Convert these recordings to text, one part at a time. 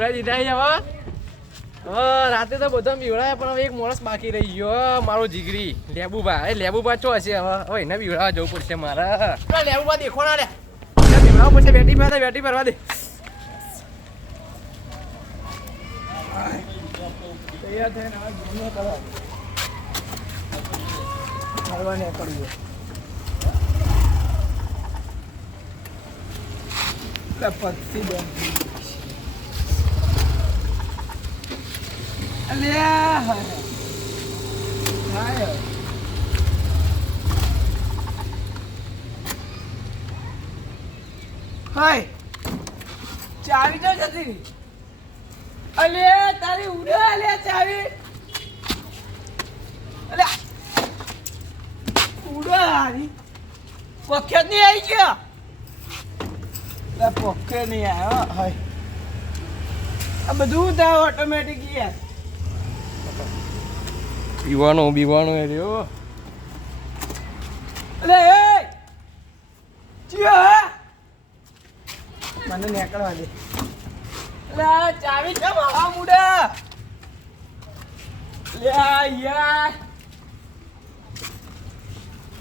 બીવડાવી દીધા છે હવે. રાતે તો બધા બીવડાયા પણ હવે એક માણસ બાકી રહી ગયો. મારો જીગરી લેબુબા એ લેબુબા ચો હશે હવે? હવે એને પીવડાવવા જવું પડશે મારે. લેબુબા દેખો ના લે. એને બીવડાવવા પડશે બેટી ભરવા દે બેટી ફેરવા દે. તૈયાર થઈને હવે ગુનો કરવા. ફરવા નીકળીએ એટલે પક્ષી બેન. હાય. ચાવી તો જતી અલે, તારી ઉડે, અલે, ચાવી. અલે, ઉડે હારી. પોકેટ નહીં આવી ગયો? પોકેટ નહીં આવ્યો હાય. આ બધું થાય ઓટોમેટિક યાર. બીવાનો બીવાનો એ રહ્યો. અલે, એ! ચિયો મને નીકળવા દે. અલે ચાવી કેમ હવા મુડે. લે યાર.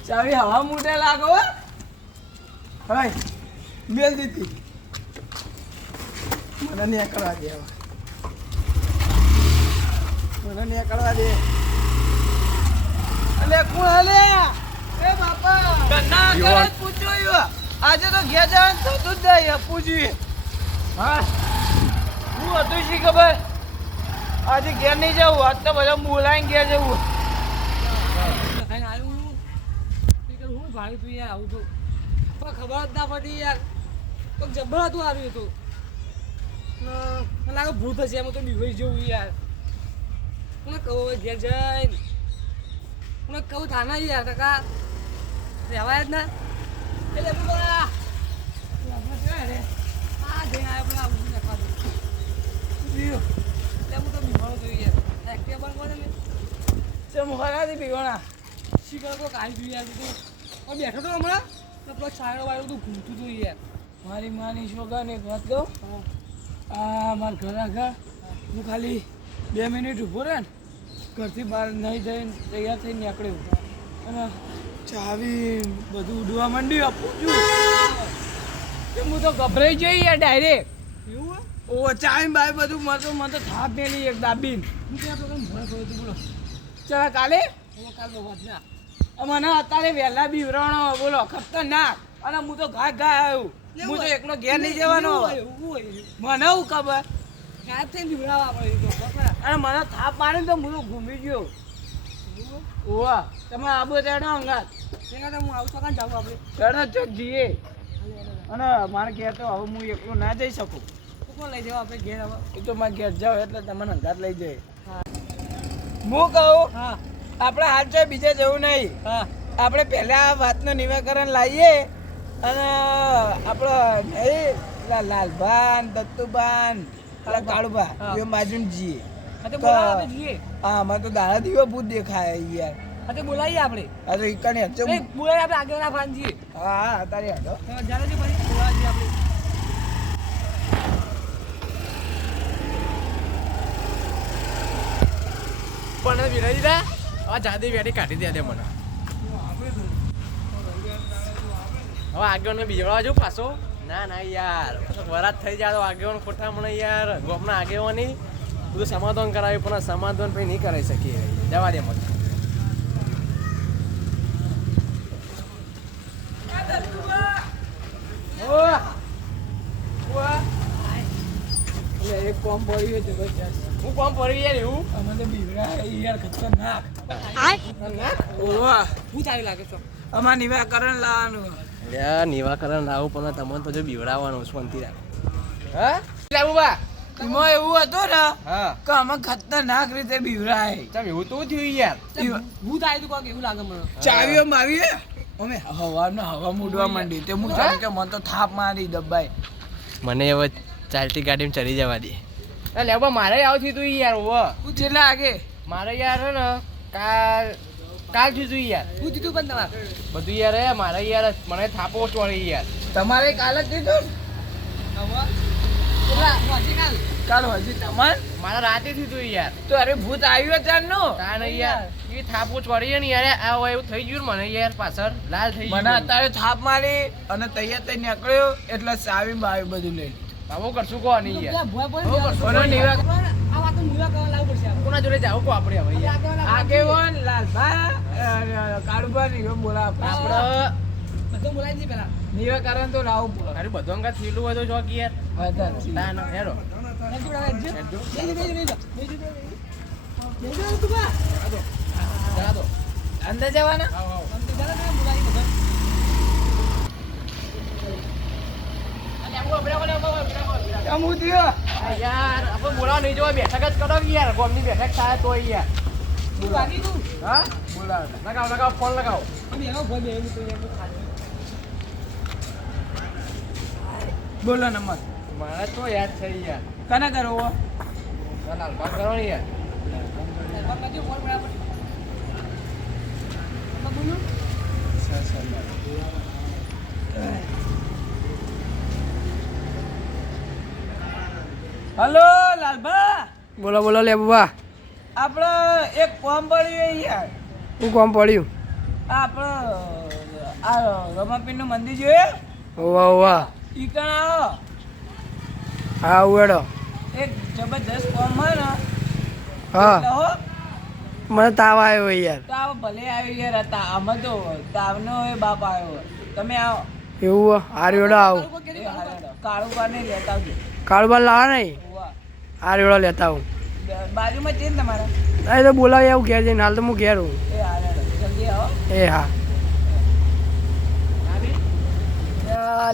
ચાવી હવા મુડે લાગો હવે મેલ દીધી. મને નીકળવા દે હવે. મને નીકળવા દે. અલે કોણ હલે એ બાપા. ના. પૂછ્યો આજે તો જવાનું થતું જ નહીં પૂછ્યું હા. હું હતું શી ખબર? આજે ઘેર નહીં જવું આજ તો બધા બોલાવીને ઘેર જવું. હું? તું યાર આવું તો પણ ખબર જ ના પડી યાર. તો જબર હતું આવ્યું હતું. લાગે ભૂત હશે એમ તો બીવાઈ જવું યાર. મને કહું ઘેર જઈને. મને કહું થાના યાર કાકા રહેવાય જ ના. એટલે ને, આ જઈને આવ્યો પેલા આવું નાખવા દે એટલે હું તો બીમાર યાર એક્ટિવા બંધ કરે ને ચમ હરાથી પીવાના. શીખર આવી ગયું યાર તું બેઠો તો હમણાં? તો પેલો છાંયડો વાળો બધું ઘૂમતું હતું યાર. મારી માની એક વાત કહું? આ મારા ઘર. આગળ હું ખાલી બે મિનિટ ઊભો રહે ને ઘરથી બહાર નહીં જઈને તૈયાર થઈને નીકળ્યો અને ચાવી બધું ઉડવા માંડ્યું આપું છું. હું તો ગભરાઈ જઈ યાર ડાયરેક્ટ એવું ઓ ચાવી બાય બધું મને તો મને તો થાપ મેલી એક દાબીન. હું ત્યાં હતું બોલો. ચાલ કાલે? મને અત્યારે વહેલા બીવરાણો બોલો ખતરનાક. અને હું તો ઘા ઘા આવ્યું. હું તો એકલો ઘેર નહીં જવાનો. મને હું ખબર? થઈને બીવડાવવા પડે તો અને મને થાપ મારી તો હું તો ઘૂમી ગયો. ઓવા તમે આબો તેડો અંગાત. તેના તો હું આવું તો કાં જાઉં આપણે. તેડો ચોક જઈએ અને મારે ઘેર તો હવે હું એકલો ના જઈ શકું. કોણ લઈ જવા આપણે ઘેર હવે? એ તો મારે ઘેર જાવ એટલે તમને અંગાત લઈ જાય હા. કહું હા. આપણે હાલ છે બીજે જવું નહીં. હા. આપણે પહેલા આ વાતનું નિરાકરણ લાવીએ અને આપણે નહીં લાલભાન દત્તુબાન પેલા કાળુભા. એ બાજુ જઈએ હા બોલાવો અમારે તો દાડા દીવા ભૂત દેખાય યાર. તો બોલાવીએ આપણે. અરે હચ્ચે એ બોલાવીએ આપણે આગળ ના ભાન જીએ. હા હા તારી હાલો તો જ્યારે ભાઈ પછી બોલાવીએ આપણે. પણ વિરાજી દીધા આ જાદી વેડી કાઢી દે દે મને. હવે આગળ બીવડાવવા જો પાછો. ના ના યાર. વરાત થઈ જાય તો આગેવાન ખોટા મને યાર. ગોપના આગેવાની. બધું સમાધાન કરાવ્યું પણ સમાધાન પછી નહીં કરાવી શકીએ. જવા દે મને. એક કોમ પડ્યું છે હું કોમ પડી યાર એવું અમે તો બીવડા યાર ખતરનાક. ઓવા હું સારી લાગે છો? અમાર નિરાકરણ લાવવાનું. નિવાકરણ લાવું પણ તમને તો જો બીવડાવવાનું શાંતિ રાખ. હા? લાવું એમાં એવું હતું ને હા. કે અમે ખતરનાક રીતે બીવરાય ચમ એવું તો થયું યાર. ભૂત આવી તું કોક એવું લાગે મને. ચાવીઓ માવીએ અમે હવામાં હવા મૂડવા માંડી તે હું જાણ કે મને તો થાપ મારી દબાઈ મને હવે ચાલતી ગાડીમાં ચડી જવા દે. એ લેવા મારે આવતી તું યાર ઓવ હું છેલ્લે આગે. મારે યાર હે ને કાલ કાલ તું યાર. હું દીધું પણ તમારે. બધું યાર હે મારે યાર મને થાપો ચોળી યાર. તમારે કાલ જ દીધું કાલ કાલ હજી તમાર? મારા રાતે તું યાર. તો અરે ભૂત આવ્યો ચારનું તા નહીં યાર. એ થાપો ચોરીએ ને યાર. આ હોય એવું થઈ ગયું ને મને યાર પાછળ. લાલ થઈ મને અત્યારે થાપ મારી અને તૈયાર થઈ નીકળ્યો એટલે સાવી બાવી બધું લઈ આવું કરશું કોની નહીં યાર. કોના જોડે જાવ કો આપણે હવે આગેવાન લાલભા કાળુભા નિગમ બોલા આપણે. બધું બોલાવી દઈએ પેલા નિરાકરણ તો લાવવું પડે બધો અંગા થયેલું હોય તો જો કે યાર. વધારે. ના ના હેરો રાજુ ડાવે, રાજુ. બેસી, બેસી, બેસી. બેસી, બેસી. બેસી, બેસી, તું બા. જરા દો. અંદર જવાના? તો. કેમ થયો યાર આપણે બોલાવા નહીં જોવા બેઠક જ કરો યાર ગોમની બેઠક થાય તો યાર તું ભાગી તું. હા બોલાવ લગાવો લગાવો ફોન લગાવો આમ એનો ભોય બેસી તો એમ ખાલી. બોલો નંબર મારે તો યાદ થઈ યાર કને કરો લાલ ભાગ કરો ને યાર ફોન કરજો, ફોન બરાબર. બોલું? હલો લાલભા. બોલો બોલો લે બુવા આપણે એક ફોર્મ પડ્યું યાર. હું કોમ પડ્યું? આપણે આ રમાપીરનું મંદિર જોયું ઓવા ઓવા ઈ કણ આવો? હા ઉડો એક જબરદસ્ત ફોર્મ હોય ને. હા. મને તાવ આવ્યો યાર. તાવ ભલે આવ્યો યાર હતા આમાં તો તાવનો એ બાપ આવ્યો તમે આવો. એવું આર્યોડો આવું. આવો કેરી એ હારેડો. કાળું લેતા આવજો. કાળુબાર લાવો નહીં? ઉવા. રેડો લેતા આવું. બાજુમાં છે ને તમારા? હા એ તો બોલાવી આવું ઘેર જઈને હાલ તો હું ઘેર હું એ હારેડો. જલ્દી આવો. એ હા.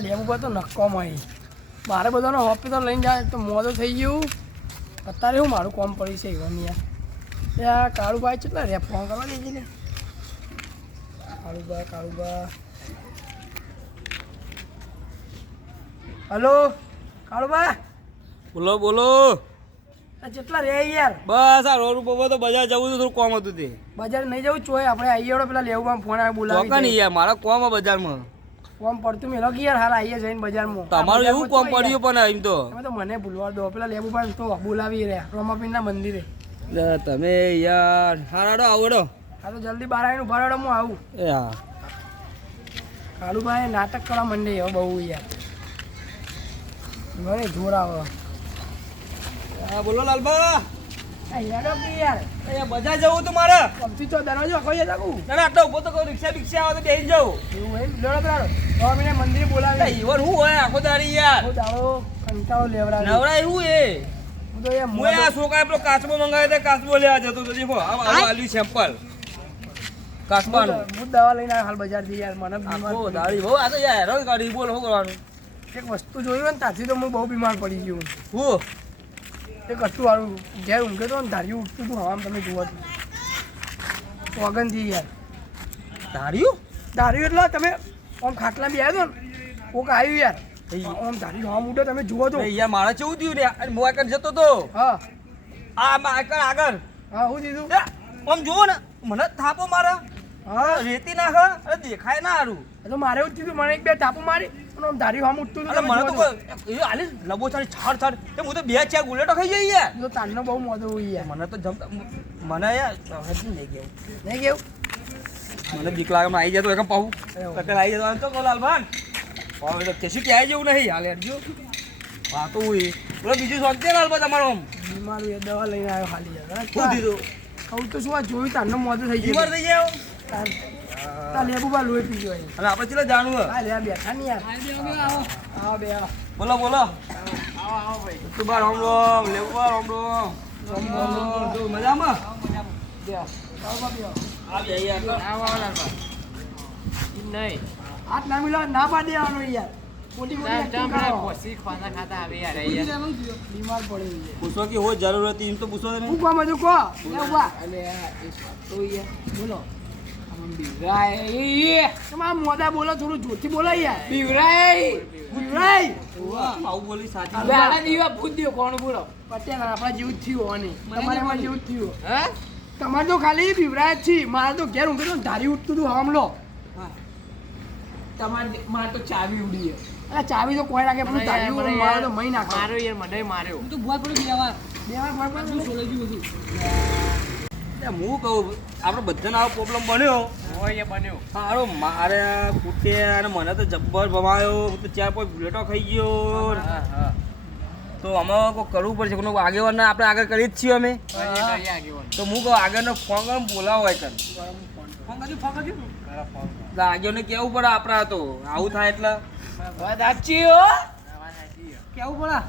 લેવું બધું નક્કો મળી મારે બધાનો હોસ્પિટલ લઈને જાય તો મોડો થઈ ગયું. અત્યારે હું મારું કોમ પડ્યું છે એવાની યાર. ત્યાં કાળુભાઈ કેટલા રે ફોન કરવા દેજે ને. કાળુબા કાળુબા હલો? કાળુબા બોલો બોલો. આ કેટલા રે યાર. બસ આ રોડ ઉપર તો બજાર જવું તો થોડું કોમ હતું તે. બજાર નહીં જવું ચોય આપણે આવીએ પેલા લેવું ફોન આવે બોલાવી બોલાવી નહીં યાર મારા કોમ બજારમાં. કોમ પડતું મેલો કે યાર હાલ આઈએ જઈને બજારમાં. તમારું એવું કોમ પડ્યું પણ એમ તો. તમે તો મને ભૂલવા દો. પેલા લેવું પણ તો બોલાવી રહ્યા રોમાપીના મંદિરે. તમે યાર હારાડો આવડો હા તો જલ્દી બહાર આવીને ઊભા હું આવું. એ હા. કાળુભાઈ નાટક કરવા મંડે બહુ યાર. મને જોર આવે. હા બોલો લાલબા. બજાર જવું તું મારે? કમથી તો દરવાજો અખો યાર રાખું ના ના આટલો ઊભો તો કહું રિક્ષા બિક્ષા આવે તો બેસી જાઉં એવું મંદિરે બોલાવી હું હોય આખો દાડી યાર. દાડો કંટાળો લેવડાવી. નવરા એવું એ. હું તો આ છોકરા પેલો કાચબો મંગાવ્યો તે કાચબો લેવા જતો તો દેખો આ આ આલ્યું સેમ્પલ. કાચબાનું. હું દવા લઈને આવ્યો હાલ બજારથી યાર. મને આખો દાડી બહુ આ તો યાર હેરાન કાઢી બોલ શું કરવાનું? એક વસ્તુ જોયું ને ત્યાંથી તો હું બહુ બીમાર પડી ગયો હું? એક કશું વાળું ઘેર ઊંઘે તો ને ધાર્યું ઉઠતું હતું હવામાં તમે જુઓ તો ઓગનથી યાર. ધાર્યું? ધાર્યું એટલે તમે આમ ખાટલા બી આવ્યો ને કોક આવ્યું યાર. આમ ધાર્યું હવા ઉડે તમે જુઓ છો. યાર મારે કેવું થયું ને આ આગળ જતો તો? હા. આ આગળ આગળ? હા હું દીધું. એ, આમ જુઓ ને મને થાપો મારા. હા. રેતી નાખે દેખાય ના હારું. એ તો મારે એવું થયું મને એક બે ટાપુ મારી અને આમ ધારી હવા ઉઠતું હતું મને તો તો. એ આલે લબો છાડી છાડ છાડ. તે હું તો બે ચાર ગુલેટો ખાઈ જઈ યાર. તો તાનનો બહુ મોદો હોય યાર. મને તો જમ મને યાર હજી નહીં ગયું. નહીં ગયો? મને બીક લાગે આવી આવી જતો એકમ પાવું કટલ આવી જતો આમ તો કોલાલ ભાન હવે તો કેસી ક્યાંય જેવું નહીં હાલે જો હા તો હું બોલો બીજું શાંતિ લાલ બા તમારો આમ? બીમાર હોય દવા લઈને આવ્યો ખાલી યાર. શું દીધું? કહું તો શું આ જોયું તાનનો મોદો થઈ બીમાર ગયું થઈ ગયા પી આપણે ચેલા જાણવું બોલો બોલો. આવો આવો ભાઈ. તું બાર રામ રામ લેવું રામ રામ મજામાં? નહીં. હાથ ના મિલો ના પાડી દેવાનો યાર. મોટી મોટી જામ જામ acting પેલા કરો. કોસી ખાતા ખાતા આવે યાર બીજું યાર જવાનું થયું. બીમાર પડે છે કે હોય જરૂર હતી એમ તો પૂછો ને હું કહો. લે ઊભા અલે આ એ તો યાર. બોલો. બીવરાય એ, તમે બોલો થોડું જોરથી બોલો યાર. બીવરાય ગુજરાઈ આવું બોલી સાચી હવે આના દીવા ભૂત દ્યો કોણ બોલો પટેલ આપણા જેવું થયું હોવાની તમારે એમાં જેવું થયું. હે? તમારે તો ખાલી બીવરાજ છે. મારે તો ઘેર ઊંઘે તો ધારી ઉઠતું હતું હમલો. તમારે મારે તો ચાવી ઉડી અરે ચાવી તો કોઈ નાખે પણ મારો તો મહી નાખો. મારો યાર મને માર્યો. હું તો ભૂવા પડ્યો બે વાર. બે વાર ભૂવા. શું બધું? હું કહું આપણે બધાને આવો પ્રોબ્લેમ બન્યો. હોય બન્યો. સારો મારે કૂટે અને મને તો જબ્બર ભમાયો. હું તો ચાર પાંચ બુલેટો ખાઈ ગયો. હા હા તો અમે કોઈ કરવું પડશે? કોઈ આગેવાન આપણે આગળ કરી જ છીએ અમે. તો હું કહું આગળનો ફોન કરીને બોલાવો હોય કર ફોન. કરજો ફોન કરજો આગેવાને કેવું પડે આપણા તો. આવું થાય એટલે. વાત સાચી કેવું પડે.